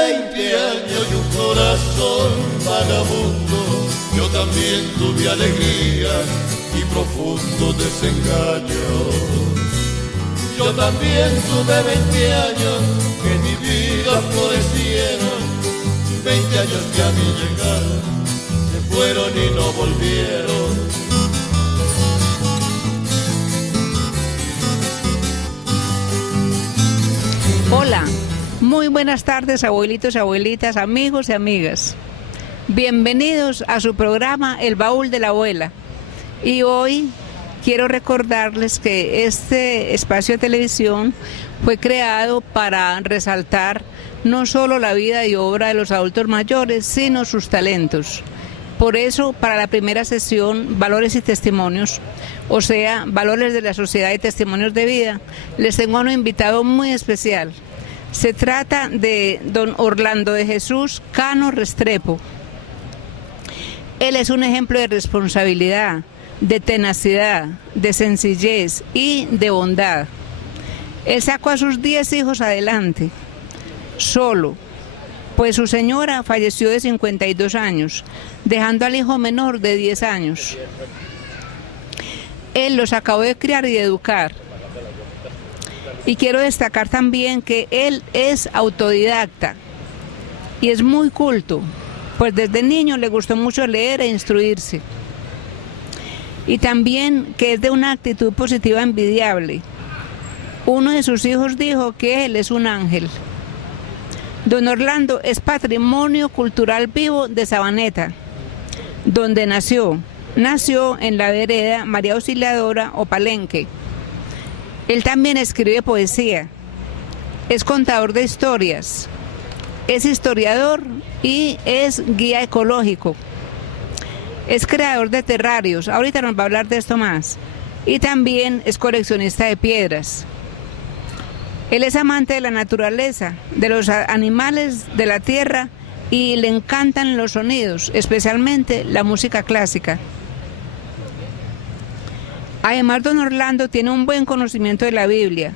20 años y un corazón vagabundo, yo también tuve alegría y profundo desengaño. Yo también tuve 20 años que mi vida florecieron, 20 años que a mi llegada se fueron y no volvieron. Hola, muy buenas tardes, abuelitos, abuelitas, amigos y amigas. Bienvenidos a su programa El Baúl de la Abuela. Y hoy quiero recordarles que este espacio de televisión fue creado para resaltar no solo la vida y obra de los adultos mayores, sino sus talentos. Por eso, para la primera sesión, Valores y Testimonios, o sea, Valores de la Sociedad y Testimonios de Vida, les tengo a un invitado muy especial. Se trata de don Orlando de Jesús Cano Restrepo. Él es un ejemplo de responsabilidad, de tenacidad, de sencillez y de bondad. Él sacó a sus 10 hijos adelante, solo, pues su señora falleció de 52 años, dejando al hijo menor de 10 años. Él los acabó de criar y de educar. Y quiero destacar también que él es autodidacta y es muy culto, pues desde niño le gustó mucho leer e instruirse. Y también que es de una actitud positiva envidiable. Uno de sus hijos dijo que él es un ángel. Don Orlando es patrimonio cultural vivo de Sabaneta, donde nació. Nació en la vereda María Auxiliadora o Palenque. Él también escribe poesía, es contador de historias, es historiador y es guía ecológico. Es creador de terrarios, ahorita nos va a hablar de esto más, y también es coleccionista de piedras. Él es amante de la naturaleza, de los animales de la tierra y le encantan los sonidos, especialmente la música clásica. Además, don Orlando tiene un buen conocimiento de la Biblia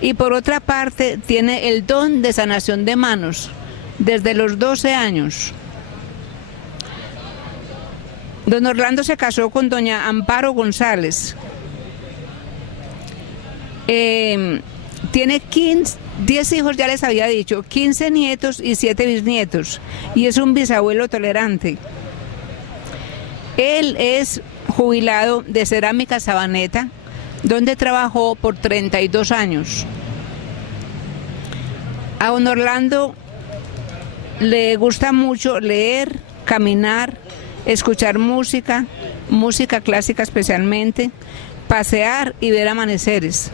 y por otra parte tiene el don de sanación de manos desde los 12 años. Don Orlando se casó con doña Amparo González. Tiene 10 hijos, ya les había dicho, 15 nietos y 7 bisnietos, y es un bisabuelo tolerante. Él es jubilado de Cerámica Sabaneta, donde trabajó por 32 años. A don Orlando le gusta mucho leer, caminar, escuchar música, música clásica especialmente, pasear y ver amaneceres.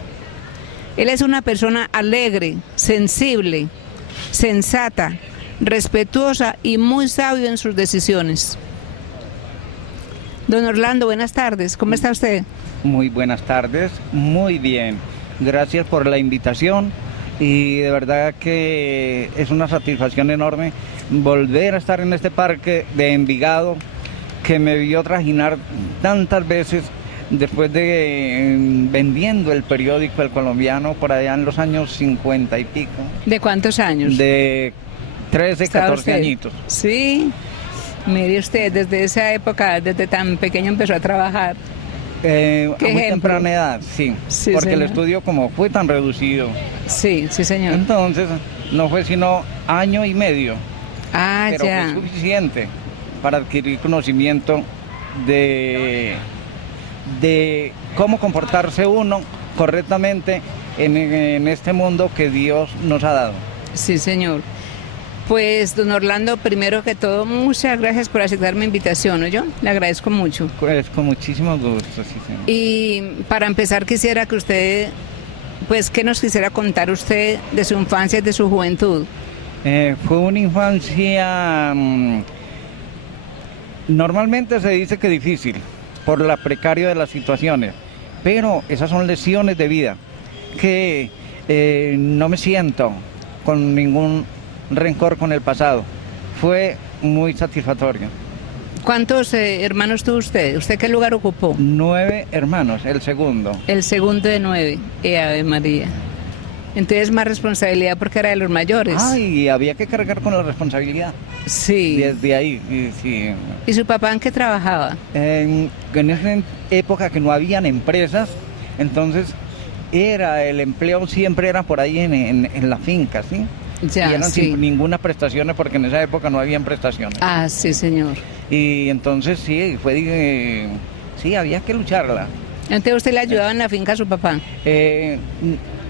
Él es una persona alegre, sensible, sensata, respetuosa y muy sabio en sus decisiones. Don Orlando, buenas tardes, ¿cómo está usted? Muy buenas tardes, muy bien. Gracias por la invitación y de verdad que es una satisfacción enorme volver a estar en este parque de Envigado que me vio trajinar tantas veces después de vendiendo el periódico El Colombiano por allá en los años 50 y pico. ¿De cuántos años? De 13, 14 añitos. Sí. Mire usted, desde esa época, desde tan pequeño empezó a trabajar. A muy temprana edad, sí, porque señor. el estudio como fue tan reducido. Sí, sí señor. Entonces, no fue sino año y medio. Pero ya. fue suficiente para adquirir conocimiento de cómo comportarse uno correctamente en este mundo que Dios nos ha dado. Sí, señor. Pues, don Orlando, primero que todo, muchas gracias por aceptar mi invitación, ¿no? Yo le agradezco mucho. Pues con muchísimo gusto, sí, señor. Y para empezar quisiera que usted, pues, ¿qué nos quisiera contar usted de su infancia y de su juventud? Fue una infancia, normalmente se dice que difícil, por la precaria de las situaciones, pero esas son lecciones de vida, que no me siento con ningún rencor con el pasado. Fue muy satisfactorio. ¿Cuántos hermanos tuvo usted? ¿Usted qué lugar ocupó? 9 hermanos, el segundo. El segundo de 9, Ave María. Entonces más responsabilidad porque era de los mayores. Y había que cargar con la responsabilidad. Sí. Desde ahí, sí. ¿Y su papá en qué trabajaba? En esa época que no habían empresas, entonces el empleo siempre era por ahí en la finca, ¿sí? Ya, y eran sí. sin ninguna prestaciones porque en esa época no habían prestaciones. Ah, sí, señor. Y entonces sí, sí, había que lucharla. Entonces usted le ayudaba en la finca a su papá.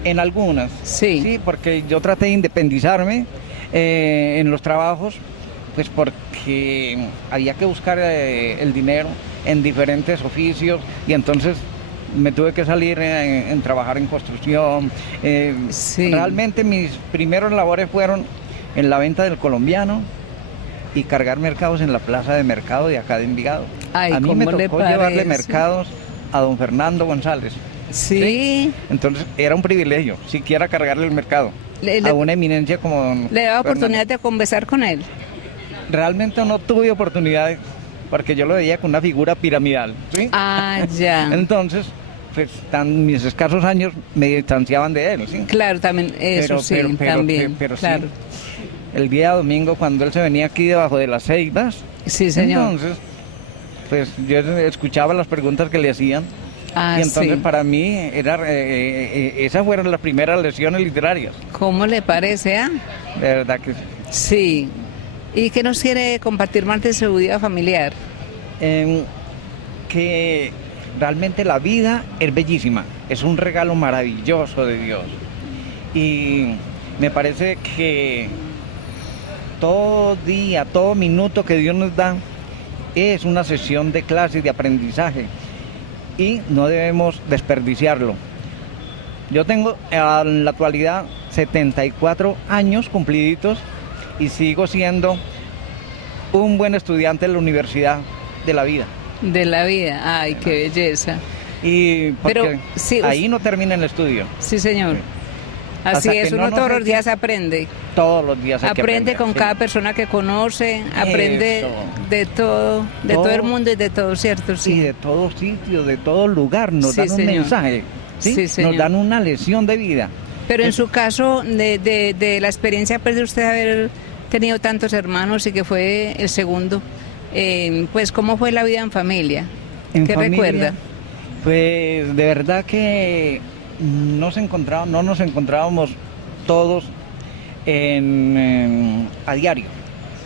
En algunas, Sí. porque yo traté de independizarme en los trabajos, pues porque había que buscar el dinero en diferentes oficios y entonces me tuve que salir en trabajar en construcción. Sí. Realmente mis primeros labores fueron en la venta del colombiano y cargar mercados en la plaza de mercado de acá de Envigado. Ay, a mí me ¿cómo le tocó llevarle parece? mercados a don Fernando González. Sí. Entonces era un privilegio, siquiera cargarle el mercado a una eminencia como don ¿Le daba Fernando. oportunidad de conversar con él? Realmente no tuve oportunidades porque yo lo veía con una figura piramidal, ¿sí? Ah, ya. Entonces, pues mis escasos años me distanciaban de él, ¿sí? Claro, también, eso sí, también. Pero claro. sí, el día domingo cuando él se venía aquí debajo de las ceibas, Sí, señor. entonces, pues yo escuchaba las preguntas que le hacían. Ah, Y entonces sí. para mí esas fueron las primeras lecciones literarias. ¿Cómo le parece, ah? De verdad que sí. Sí. ¿Y qué nos quiere compartir más de su vida familiar? Que realmente la vida es bellísima, es un regalo maravilloso de Dios. Y me parece que todo día, todo minuto que Dios nos da es una sesión de clase, de aprendizaje. Y no debemos desperdiciarlo. Yo tengo en la actualidad 74 años cumpliditos y sigo siendo un buen estudiante de la universidad de la vida. De la vida. Ay, qué belleza. Y porque Pero, sí, ahí no termina el estudio. Sí, señor. Hasta Así que es, no uno nos todos los eche- días aprende. Todos los días hay que Aprende aprender, con sí. cada persona que conoce, aprende Eso. de todo el mundo y de todo, ¿cierto? Sí, de todo sitio, de todo lugar, nos Sí, dan un señor. mensaje, ¿sí? Sí, señor. Nos dan una lección de vida. Pero en su caso, de la experiencia pues, de usted haber tenido tantos hermanos y que fue el segundo, pues ¿cómo fue la vida en familia? En ¿Qué familia, recuerda? Pues de verdad que no nos encontrábamos todos a diario,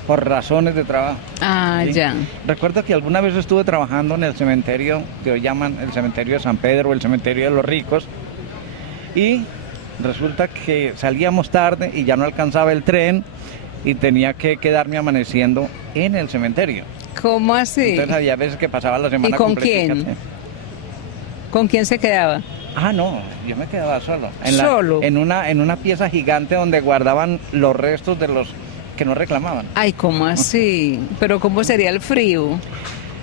por razones de trabajo. Ah, ¿sí? ya. Recuerdo que alguna vez estuve trabajando en el cementerio que hoy llaman el cementerio de San Pedro, el cementerio de los ricos, y resulta que salíamos tarde y ya no alcanzaba el tren y tenía que quedarme amaneciendo en el cementerio. ¿Cómo así? Entonces había veces que pasaba la semana ¿Y con completica, quién? ¿sí? ¿Con quién se quedaba? No, yo me quedaba solo. ¿Solo? En una pieza gigante donde guardaban los restos de los que no reclamaban. Ay, ¿cómo así? ¿Pero cómo sería el frío?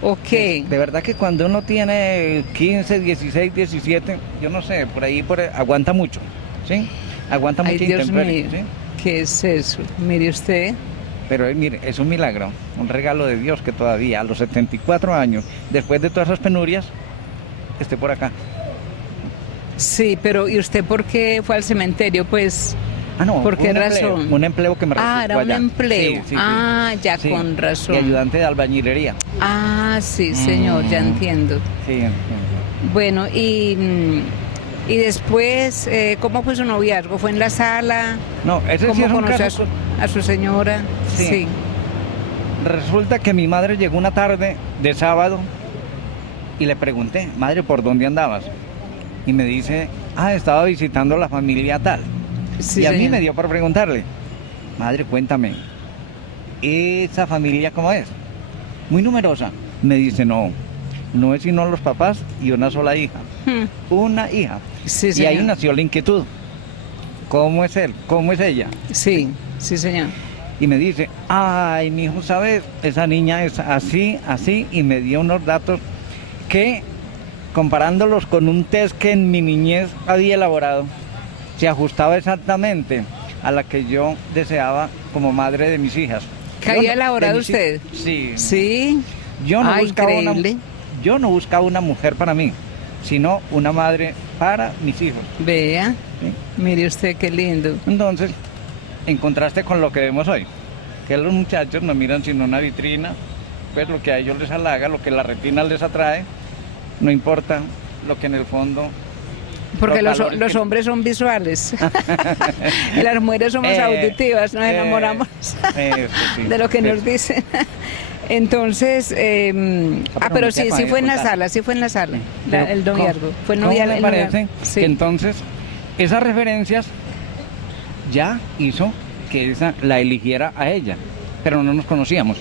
¿O qué? De verdad que cuando uno tiene 15, 16, 17, yo no sé, por ahí aguanta mucho, ¿sí? Aguanta Ay, mucha Dios intemperie, mío. ¿sí? ¿Qué es eso? Mire usted. Pero mire, es un milagro, un regalo de Dios que todavía a los 74 años, después de todas esas penurias, esté por acá. Sí, pero ¿y usted por qué fue al cementerio? Pues, No, ¿por qué un razón? empleo, un empleo que me Ah, era resultó un allá. empleo. Sí, sí, sí. Ah, ya, Sí, con razón. Y ayudante de albañilería. Ah, sí, señor, ya entiendo. Sí, entiendo. Bueno, y después, ¿cómo fue su noviazgo? ¿Fue en la sala? No, ese sí ¿Cómo es un conoció caso. a su señora? Sí. Resulta que mi madre llegó una tarde de sábado y le pregunté, madre, ¿por dónde andabas? Y me dice, estaba visitando la familia tal. Sí, y a mí señor. me dio por preguntarle, madre, cuéntame, ¿esa familia cómo es? Muy numerosa. Me dice, no es sino los papás y una sola hija. Una hija. Sí, y señor. ahí nació la inquietud. ¿Cómo es él? ¿Cómo es ella? Sí, sí, señor. Y me dice, ay, mi hijo, ¿sabes? Esa niña es así, así, y me dio unos datos que, comparándolos con un test que en mi niñez había elaborado, se ajustaba exactamente a la que yo deseaba como madre de mis hijas. ¿Qué había de elaborado mis usted? hijas. Sí. Sí. Yo no, Ay, buscaba increíble. yo no buscaba una mujer para mí, sino una madre para mis hijos. Vea. ¿sí? Mire usted qué lindo. Entonces, en contraste con lo que vemos hoy, que los muchachos no miran sino una vitrina, pues lo que a ellos les halaga, lo que la retina les atrae, no importa lo que en el fondo... Porque los valores hombres son visuales y las mujeres somos auditivas, nos enamoramos sí, de lo que nos dicen. Entonces, pero sí fue en la sala, el noviazgo. Fue ¿Cómo me parece sí. que entonces esas referencias ya hizo que esa la eligiera a ella, pero no nos conocíamos?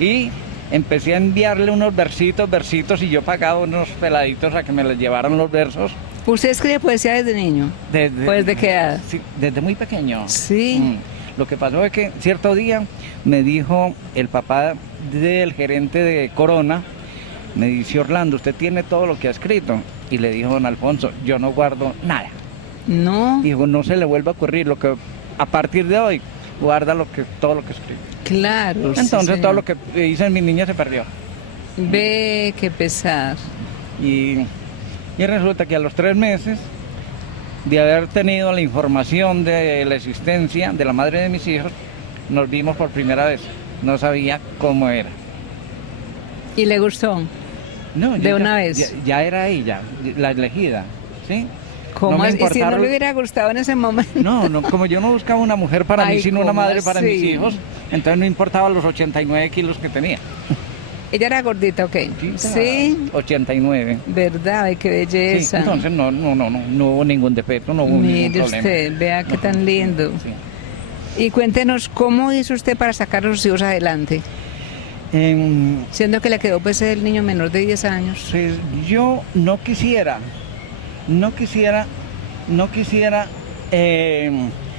Y empecé a enviarle unos versitos y yo pagaba unos peladitos a que me les llevaran los versos. ¿Usted escribe poesía desde niño? ¿Pues de qué edad? Sí, desde muy pequeño. Sí. Lo que pasó es que cierto día me dijo el papá del gerente de Corona, me dice: Orlando, usted tiene todo lo que ha escrito. Y le dijo don Alfonso: yo no guardo nada. No. Dijo: no se le vuelva a ocurrir, lo que a partir de hoy guarda todo lo que escribe. Claro. Entonces sí, todo lo que hice en mi niña se perdió. Ve, qué pesar. Y resulta que a los 3 meses de haber tenido la información de la existencia de la madre de mis hijos, nos vimos por primera vez. No sabía cómo era. ¿Y le gustó? No, de una vez. Ya era ella, la elegida, ¿sí? ¿Cómo no es? ¿Y si no le hubiera gustado en ese momento? No, como yo no buscaba una mujer para mí, sino una madre para mis hijos, entonces no importaba los 89 kilos que tenía. ¿Ella era gordita, ok? Sí. 89. ¿Verdad? Ay, qué belleza. Sí, entonces no hubo ningún defecto, no hubo ningún problema. Mire usted, vea qué tan lindo. Sí. Y cuéntenos, ¿cómo hizo usted para sacar a sus hijos adelante? Siendo que le quedó pues el niño menor de 10 años. Pues yo no quisiera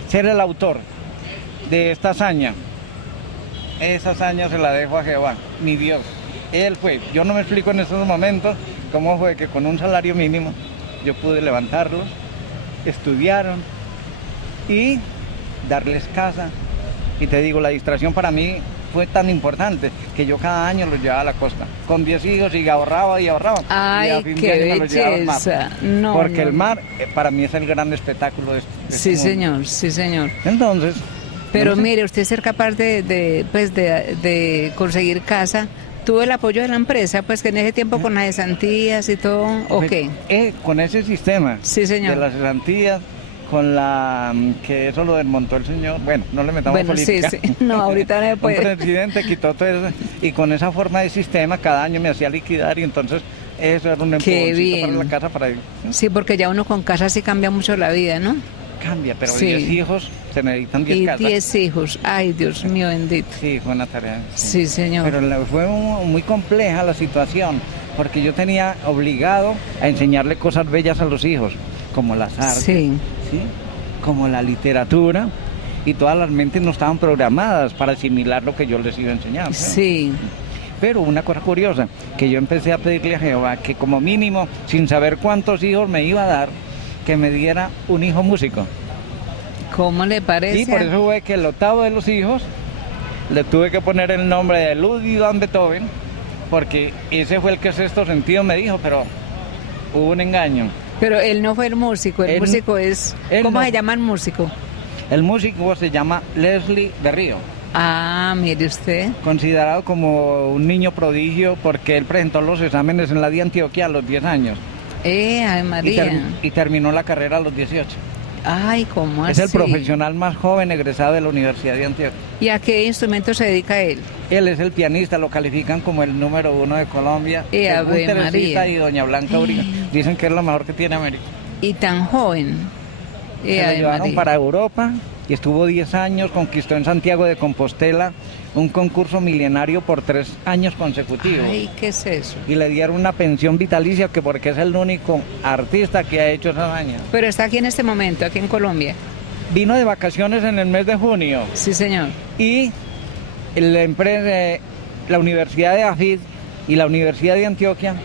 ser el autor de esta hazaña. Esa hazaña se la dejo a Jehová, mi Dios. Él fue. Yo no me explico en estos momentos cómo fue que con un salario mínimo yo pude levantarlos, estudiaron y darles casa. Y te digo, la distracción para mí fue tan importante que yo cada año los llevaba a la costa con 10 hijos y ahorraba. Ay, y a fin qué de año me los llevaba al mar. belleza. Porque el mar para mí es el gran espectáculo de este sí, mundo. Señor, sí, señor. Entonces... Pero mire, usted ser capaz de conseguir casa, ¿tuvo el apoyo de la empresa? Pues que en ese tiempo con las cesantías y todo, ¿o qué? Con ese sistema sí, señor. De las cesantías, con que eso lo desmontó el señor, bueno, no le metamos política. Sí, no, ahorita no se puede. Un presidente quitó todo eso, y con esa forma de sistema cada año me hacía liquidar, y entonces eso era un empujoncito para la casa para ir. Sí, porque ya uno con casa sí cambia mucho la vida, ¿no? Cambia, pero 10 hijos se necesitan 10 casas. 10 hijos, ay Dios mío bendito. Sí, fue una tarea. Sí, señor. Pero fue muy compleja la situación, porque yo tenía obligado a enseñarle cosas bellas a los hijos, como las artes, ¿sí? Como la literatura, y todas las mentes no estaban programadas para asimilar lo que yo les iba a enseñar. Sí. Pero una cosa curiosa, que yo empecé a pedirle a Jehová que como mínimo, sin saber cuántos hijos me iba a dar, que me diera un hijo músico. ¿Cómo le parece? Y por eso fue que el octavo de los hijos le tuve que poner el nombre de Ludwig van Beethoven, porque ese fue el que sexto sentido me dijo, pero hubo un engaño. Pero él no fue el músico, el músico es... ¿Cómo se llama el músico? El músico se llama Leslie Berrío. Ah, mire usted. Considerado como un niño prodigio porque él presentó los exámenes en la de Antioquia a los 10 años. Ay, María. Y terminó la carrera a los 18. Ay, ¿cómo así? Es el profesional más joven egresado de la Universidad de Antioquia. ¿Y a qué instrumento se dedica él? Él es el pianista, lo califican como el número 1 de Colombia. Según Teresita y doña Blanca Uriga. Dicen que es lo mejor que tiene América. Y tan joven. Se lo llevaron para Europa y estuvo 10 años, conquistó en Santiago de Compostela un concurso milenario por 3 años consecutivos. Ay, ¿qué es eso? Y le dieron una pensión vitalicia porque es el único artista que ha hecho esa hazaña. Pero está aquí en este momento, aquí en Colombia. Vino de vacaciones en el mes de junio. Sí, señor. Y la empresa, la Universidad de AFID y la Universidad de Antioquia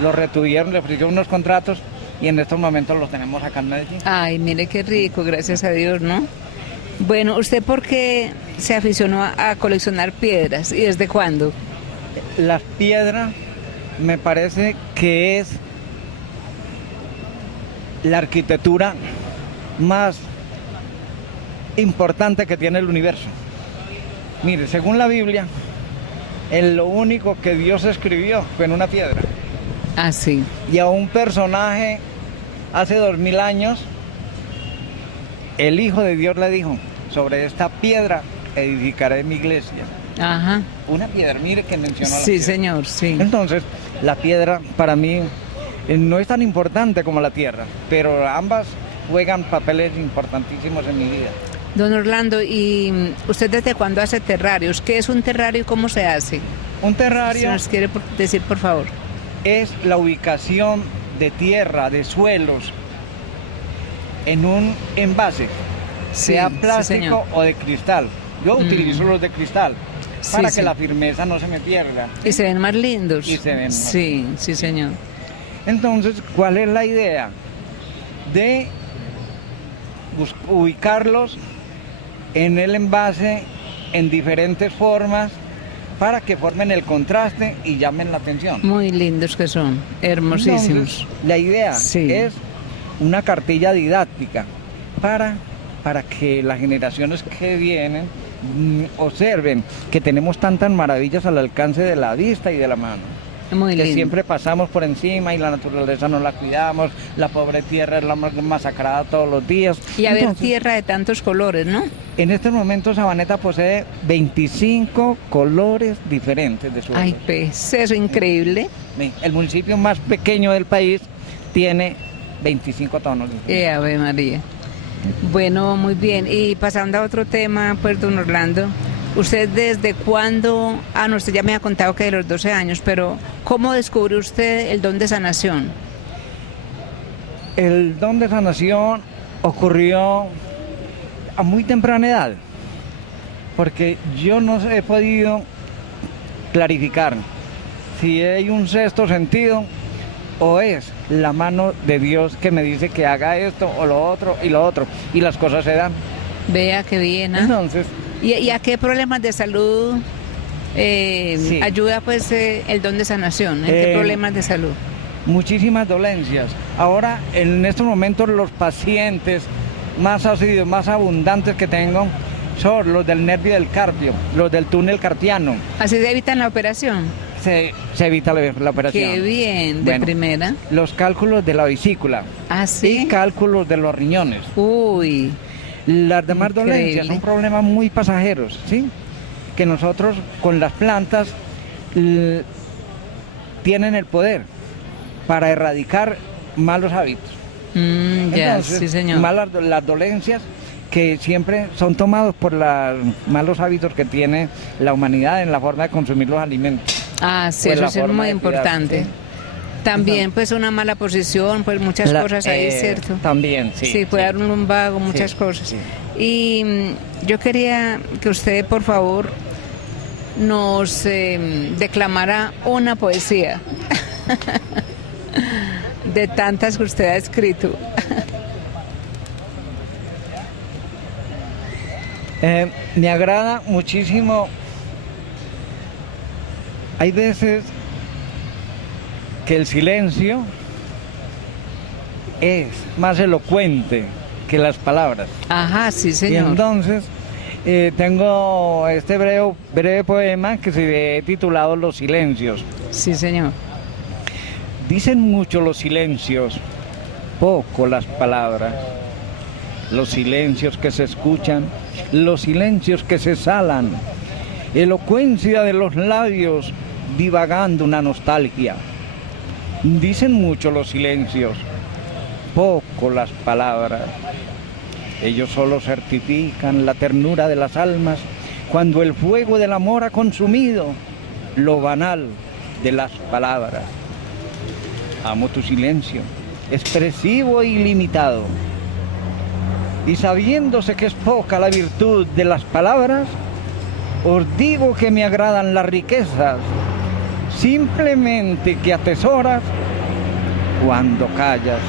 lo retuvieron, le ofrecieron unos contratos y en estos momentos los tenemos acá en Medellín. Ay, mire qué rico, gracias a Dios, ¿no? Bueno, ¿usted por qué se aficionó a coleccionar piedras y desde cuándo? Las piedras me parece que es la arquitectura más importante que tiene el universo. Mire, según la Biblia, lo único que Dios escribió fue en una piedra. Ah, sí. Y a un personaje hace 2000 años, el Hijo de Dios le dijo, sobre esta piedra edificaré mi iglesia. Ajá. Una piedra, mire que menciona la Sí, piedra. señor, sí. Entonces, la piedra para mí no es tan importante como la tierra, pero ambas juegan papeles importantísimos en mi vida. Don Orlando, ¿y usted desde cuándo hace terrarios? ¿Qué es un terrario y cómo se hace? Un Si terrario nos quiere decir, por favor. es la ubicación de tierra, de suelos, en un envase, Sí, sea sí, plástico señor. o de cristal. Yo utilizo los de cristal Sí, para sí. que la firmeza no se me pierda. Y se ven más lindos. Y se ven más Sí, sí, señor. Entonces, ¿cuál es la idea? De ubicarlos en el envase en diferentes formas para que formen el contraste y llamen la atención. Muy lindos que son, hermosísimos. Entonces, la idea Sí. es una cartilla didáctica para que las generaciones que vienen observen que tenemos tantas maravillas al alcance de la vista y de la mano. Muy Que lindo. siempre pasamos por encima y la naturaleza no la cuidamos, la pobre tierra es la más masacrada todos los días. Y haber Entonces, tierra de tantos colores, ¿no? en este momento Sabaneta posee 25 colores diferentes de suelo. Ay, pues, eso es increíble. El municipio más pequeño del país tiene 25 tonos. Ave María. Bueno, muy bien. Y pasando a otro tema, pues, don Orlando, ¿usted desde cuándo? Ah, no, usted ya me ha contado que de los 12 años, pero ¿cómo descubrió usted el don de sanación? El don de sanación ocurrió a muy temprana edad, porque yo no he podido clarificar si hay un sexto sentido o es la mano de Dios que me dice que haga esto o lo otro y lo otro, y las cosas se dan. Vea qué bien, ¿ah? Entonces, ¿Y a qué problemas de salud Sí. ayuda pues el don de sanación? ¿En qué Eh, problemas de salud? muchísimas dolencias. Ahora, en estos momentos, los pacientes más ácidos, más abundantes que tengo son los del nervio del carpio, los del túnel carpiano. Así se evitan la operación. Se evita la operación. Qué bien, de Bueno, primera. Los cálculos de la vesícula Ah, y sí. cálculos de los riñones. Uy, Las demás Increíble. dolencias son problemas muy pasajeros, ¿sí? Que nosotros con las plantas tienen el poder para erradicar malos hábitos. ya, Entonces, sí señor. las dolencias que siempre son tomados por los malos hábitos que tiene la humanidad en la forma de consumir los alimentos. Ah, sí, pues eso la sí es forma muy de cuidar, importante. sí. También pues una mala posición, pues muchas cosas ahí, ¿cierto? También, sí. Sí, puede dar un lumbago, muchas Sí, cosas. sí. Y yo quería que usted, por favor, nos declamara una poesía de tantas que usted ha escrito. Me agrada muchísimo. Hay veces que el silencio es más elocuente que las palabras. Ajá, sí, Y señor. entonces tengo este breve poema que se ha titulado Los silencios. Sí, señor. Dicen mucho los silencios, poco las palabras. Los silencios que se escuchan, los silencios que se salan. Elocuencia de los labios, divagando una nostalgia. Dicen mucho los silencios, poco las palabras. Ellos solo certifican la ternura de las almas cuando el fuego del amor ha consumido lo banal de las palabras. Amo tu silencio, expresivo e ilimitado. Y sabiéndose que es poca la virtud de las palabras, os digo que me agradan las riquezas, simplemente que atesoras cuando callas.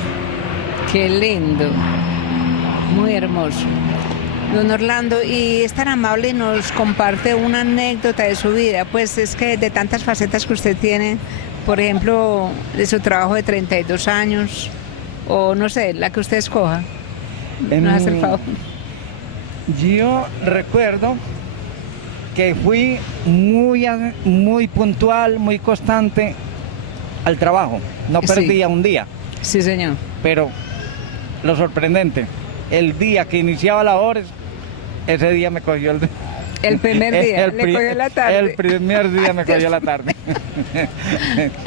Qué lindo. Muy hermoso. Don Orlando, y es tan amable y nos comparte una anécdota de su vida, pues es que de tantas facetas que usted tiene, por ejemplo, de su trabajo de 32 años, o no sé, la que usted escoja. Nos hace el favor. Yo recuerdo que fui muy puntual, muy constante al trabajo. No perdía un día. Sí, señor. Pero lo sorprendente, el día que iniciaba labores, ese día me cogió el primer día, le cogió la tarde. El primer día me cogió la tarde.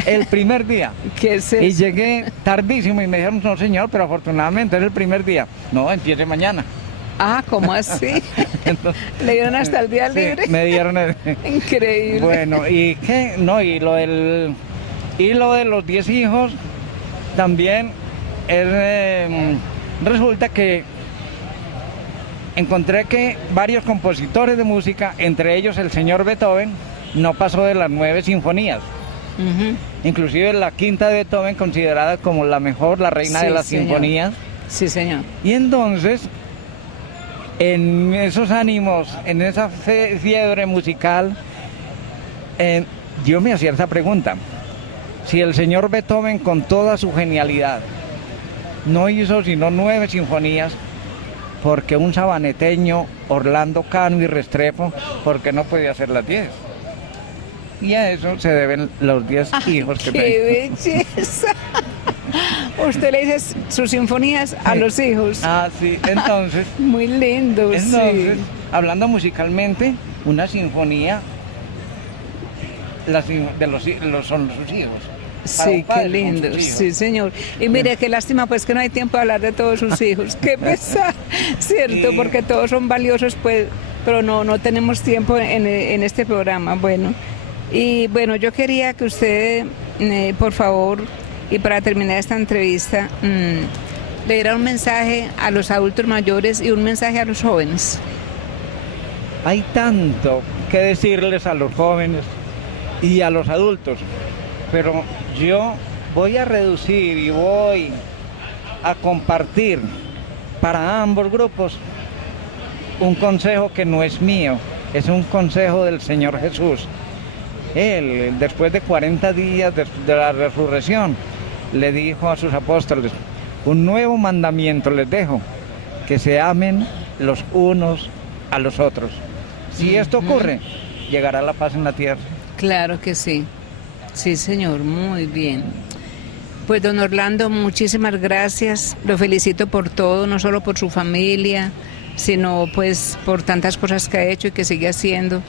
El primer día. ¿Qué es eso? Y llegué tardísimo y me dijeron, no señor, pero afortunadamente es el primer día. No, empiece mañana. Ah, ¿cómo así? Entonces, ¿le dieron hasta el día libre? Me dieron Increíble. Bueno, ¿y qué? No, y lo de los 10 hijos también resulta que encontré que varios compositores de música, entre ellos el señor Beethoven, no pasó de las 9 sinfonías. Inclusive la quinta de Beethoven considerada como la mejor, la reina de las sinfonías. Sí, señor. Y entonces, en esos ánimos, en esa fiebre musical, yo me hacía esa pregunta. Si el señor Beethoven, con toda su genialidad, no hizo sino 9 sinfonías, porque un sabaneteño, Orlando Cano y Restrepo, porque no podía hacer las 10. Y a eso se deben los 10 hijos que tengo. ¡Qué belleza! Usted le dice sus sinfonías a los hijos. Ah, sí, entonces. Muy lindo, entonces, sí. Hablando musicalmente, una sinfonía son sus hijos. Sí, qué lindo, sí, señor. Y mire, qué lástima pues que no hay tiempo de hablar de todos sus hijos. Qué pesar, ¿cierto? Porque todos son valiosos, pues, pero no tenemos tiempo en este programa. Bueno, y bueno, yo quería que usted, por favor, y para terminar esta entrevista, le diera un mensaje a los adultos mayores y un mensaje a los jóvenes. Hay tanto que decirles a los jóvenes y a los adultos, pero yo voy a reducir y voy a compartir para ambos grupos un consejo que no es mío, es un consejo del Señor Jesús. Él, después de 40 días de la resurrección, le dijo a sus apóstoles, un nuevo mandamiento les dejo, que se amen los unos a los otros. Si esto ocurre, llegará la paz en la tierra. Claro que sí. Sí, señor, muy bien. Pues don Orlando, muchísimas gracias. Lo felicito por todo, no solo por su familia, sino pues por tantas cosas que ha hecho y que sigue haciendo,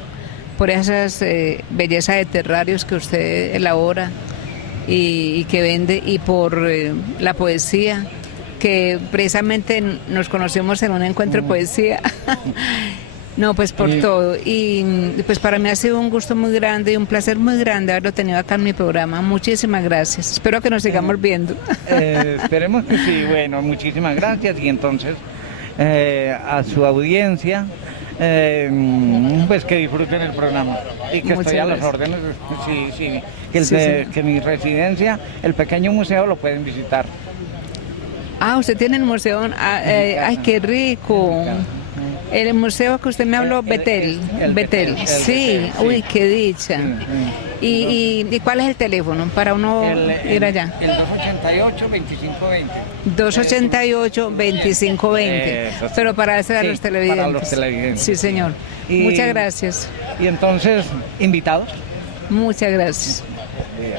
por esas bellezas de terrarios que usted elabora y que vende, y por la poesía, que precisamente nos conocemos en un encuentro de poesía. No, pues por todo. Y pues para mí ha sido un gusto muy grande y un placer muy grande haberlo tenido acá en mi programa. Muchísimas gracias. Espero que nos sigamos viendo. Esperemos que sí. Bueno, muchísimas gracias. Y entonces, a su audiencia, pues que disfruten el programa. Y que estoy a las órdenes. Sí. Que mi residencia, el pequeño museo, lo pueden visitar. Ah, usted tiene el museo. Ay, qué rico. El museo que usted me habló, Betel. Betel, sí. Uy, qué dicha. Sí. ¿Y cuál es el teléfono para uno ir allá? El 288-2520. 288-2520. Pero para eso a los televidentes. Para los televidentes. Sí, señor. Muchas gracias. Y entonces, ¿invitados? Muchas gracias. Bien.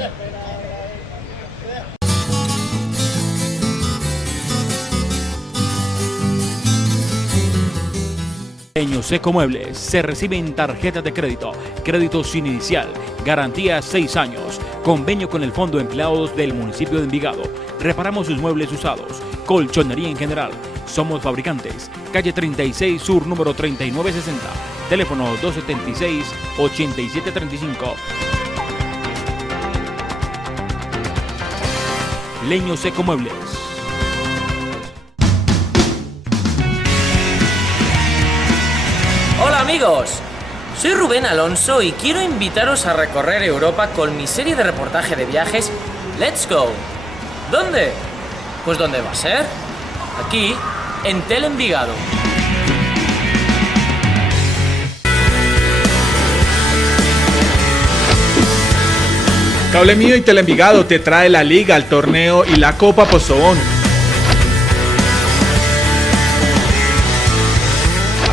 Leño Seco Muebles se reciben tarjetas de crédito, crédito sin inicial, garantía 6 años, convenio con el Fondo de Empleados del municipio de Envigado. Reparamos sus muebles usados, colchonería en general. Somos fabricantes. Calle 36 Sur, número 3960. Teléfono 276-8735. Leño Seco Muebles. Hola amigos, soy Rubén Alonso y quiero invitaros a recorrer Europa con mi serie de reportaje de viajes Let's Go. ¿Dónde? Pues ¿dónde va a ser? Aquí, en Envigado. Cable Mío y Envigado te trae la Liga, el torneo y la Copa Postobón.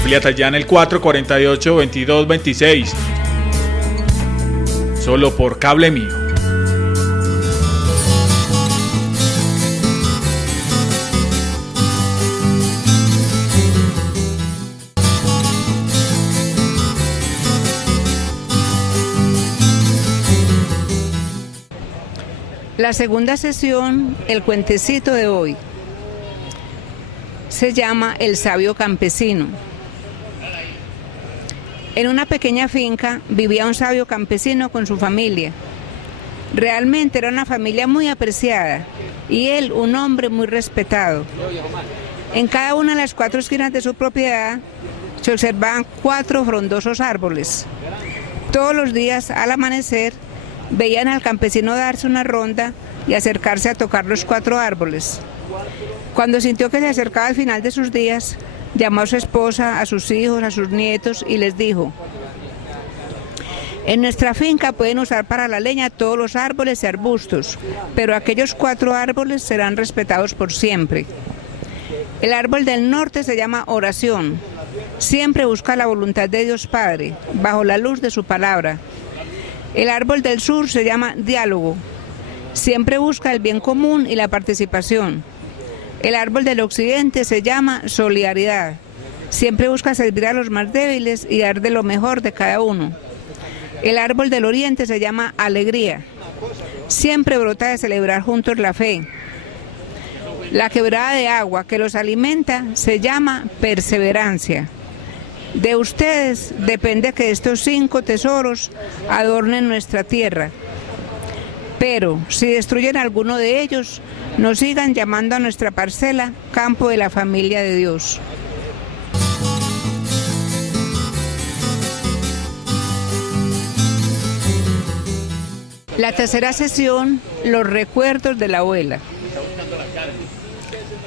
Afíliate ya en el 448-2226. Solo por Cable Mío. La segunda sesión, el cuentecito de hoy, se llama El sabio campesino. En una pequeña finca vivía un sabio campesino con su familia. Realmente era una familia muy apreciada y él un hombre muy respetado. En cada una de las 4 esquinas de su propiedad se observaban 4 frondosos árboles. Todos los días al amanecer veían al campesino darse una ronda y acercarse a tocar los 4 árboles. Cuando sintió que se acercaba al final de sus días, llamó a su esposa, a sus hijos, a sus nietos y les dijo: en nuestra finca pueden usar para la leña todos los árboles y arbustos, pero aquellos 4 árboles serán respetados por siempre. El árbol del norte se llama oración. Siempre busca la voluntad de Dios Padre, bajo la luz de su palabra. El árbol del sur se llama diálogo. Siempre busca el bien común y la participación. El árbol del occidente se llama solidaridad. Siempre busca servir a los más débiles y dar de lo mejor de cada uno. El árbol del oriente se llama alegría. Siempre brota de celebrar juntos la fe. La quebrada de agua que los alimenta se llama perseverancia. De ustedes depende que estos 5 tesoros adornen nuestra tierra. Pero si destruyen alguno de ellos, nos sigan llamando a nuestra parcela campo de la familia de Dios. La tercera sesión, los recuerdos de la abuela.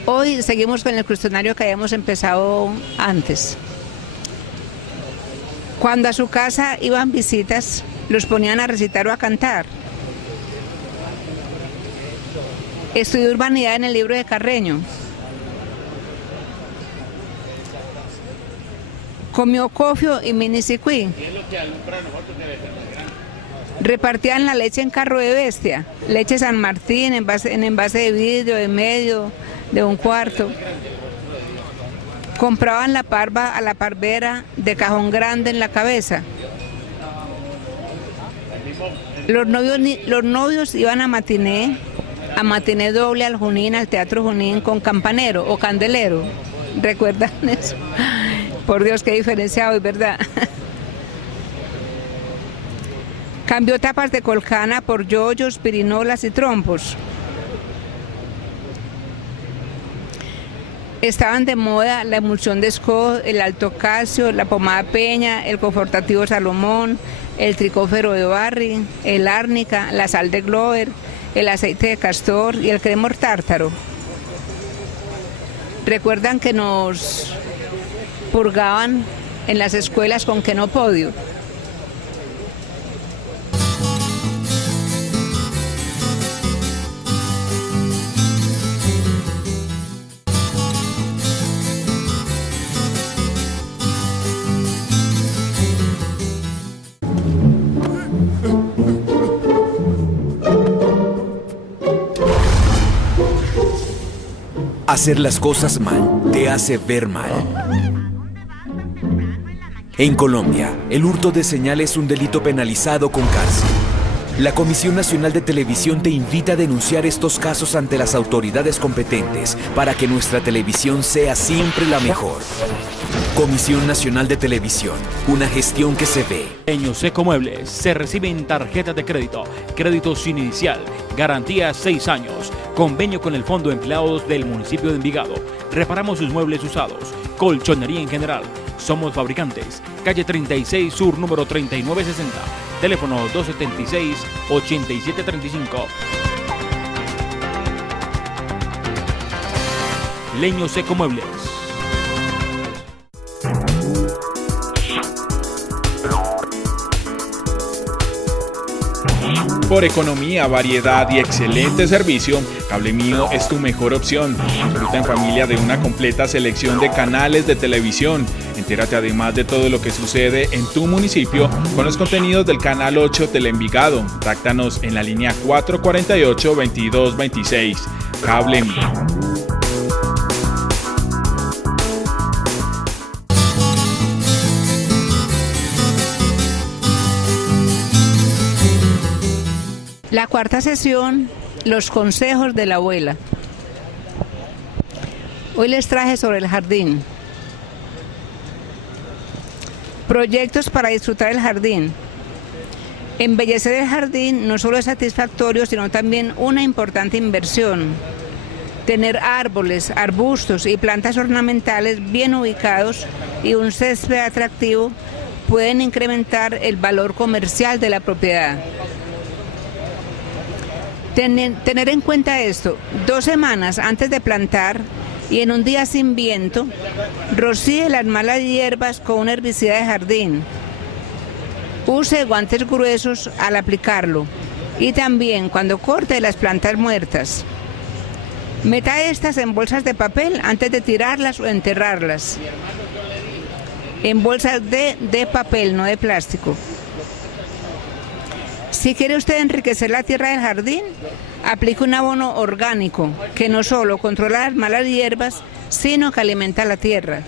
Hoy seguimos con el cuestionario que habíamos empezado antes. Cuando a su casa iban visitas, los ponían a recitar o a cantar. Estudió urbanidad en el libro de Carreño. Comió cofio y minisicuí. Repartían la leche en carro de bestia, leche San Martín en envase de vidrio, de medio, de 1/4. Compraban la parva a la parvera de cajón grande en la cabeza. Los novios iban a matiné doble al Junín, al Teatro Junín con campanero o candelero. ¿Recuerdan eso? Por Dios, qué diferencia hoy, ¿verdad? Cambió tapas de colcana por yoyos, pirinolas y trompos. Estaban de moda la emulsión de Scott, el Alto Casio, la pomada Peña, el confortativo Salomón, el tricófero de Barry, el árnica, la sal de Glover, el aceite de castor y el cremor tártaro. Recuerdan que nos purgaban en las escuelas con quenopodio. Hacer las cosas mal te hace ver mal. En Colombia, el hurto de señal es un delito penalizado con cárcel. La Comisión Nacional de Televisión te invita a denunciar estos casos ante las autoridades competentes para que nuestra televisión sea siempre la mejor. Comisión Nacional de Televisión, una gestión que se ve. Leño Seco Muebles se reciben tarjetas de crédito, crédito sin inicial, garantía 6 años, convenio con el Fondo de Empleados del municipio de Envigado. Reparamos sus muebles usados, colchonería en general. Somos fabricantes. Calle 36 Sur, número 3960. Teléfono 276-8735. Leño Seco Muebles. Por economía, variedad y excelente servicio, Cable Mío es tu mejor opción. Disfruta en familia de una completa selección de canales de televisión. Entérate además de todo lo que sucede en tu municipio con los contenidos del Canal 8 Teleenvigado. Contáctanos en la línea 448-2226. Cable Mío. La cuarta sesión, los consejos de la abuela. Hoy les traje sobre el jardín. Proyectos para disfrutar el jardín. Embellecer el jardín no solo es satisfactorio, sino también una importante inversión. Tener árboles, arbustos y plantas ornamentales bien ubicados y un césped atractivo pueden incrementar el valor comercial de la propiedad. Tener en cuenta esto: 2 semanas antes de plantar y en un día sin viento, rocíe las malas hierbas con un herbicida de jardín. Use guantes gruesos al aplicarlo y también cuando corte las plantas muertas. Meta estas en bolsas de papel antes de tirarlas o enterrarlas. En bolsas de papel, no de plástico. Si quiere usted enriquecer la tierra del jardín, aplique un abono orgánico que no solo controla las malas hierbas, sino que alimenta la tierra.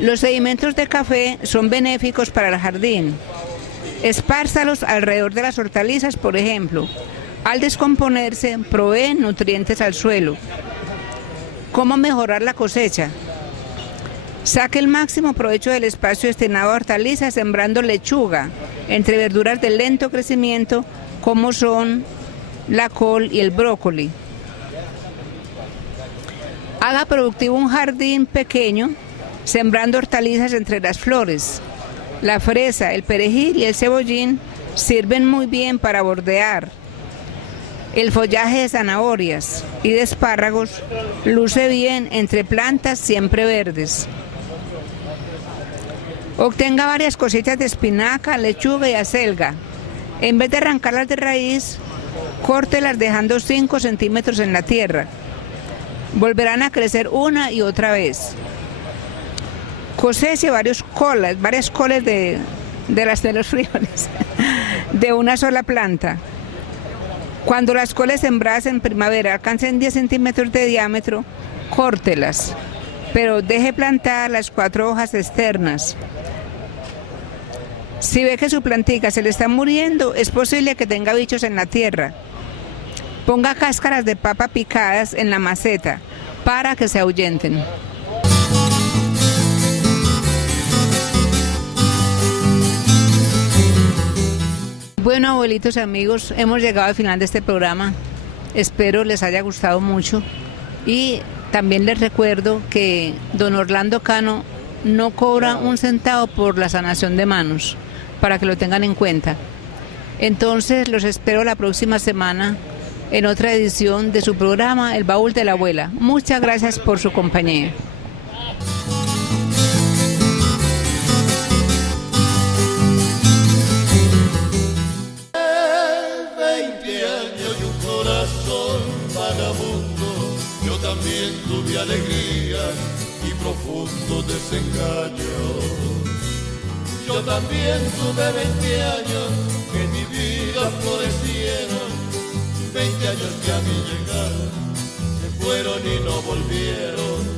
Los sedimentos de café son benéficos para el jardín. Espárzalos alrededor de las hortalizas, por ejemplo. Al descomponerse, proveen nutrientes al suelo. ¿Cómo mejorar la cosecha? Saque el máximo provecho del espacio destinado a hortalizas sembrando lechuga entre verduras de lento crecimiento como son la col y el brócoli. Haga productivo un jardín pequeño sembrando hortalizas entre las flores. La fresa, el perejil y el cebollín sirven muy bien para bordear. El follaje de zanahorias y de espárragos luce bien entre plantas siempre verdes. Obtenga varias cositas de espinaca, lechuga y acelga. En vez de arrancarlas de raíz, córtelas dejando 5 centímetros en la tierra. Volverán a crecer una y otra vez. Coseche varias colas de los frijoles de una sola planta. Cuando las coles sembradas en primavera alcancen 10 centímetros de diámetro, córtelas, pero deje plantar las 4 hojas externas. Si ve que su plantica se le está muriendo, es posible que tenga bichos en la tierra. Ponga cáscaras de papa picadas en la maceta para que se ahuyenten. Bueno, abuelitos y amigos, hemos llegado al final de este programa. Espero les haya gustado mucho y también les recuerdo que don Orlando Cano no cobra un centavo por la sanación de manos, para que lo tengan en cuenta. Entonces los espero la próxima semana en otra edición de su programa El Baúl de la Abuela. Muchas gracias por su compañía. Yo también tuve alegría y profundos desengaños. Yo también tuve 20 años que en mi vida florecieron, 20 años que a mi llegar se fueron y no volvieron.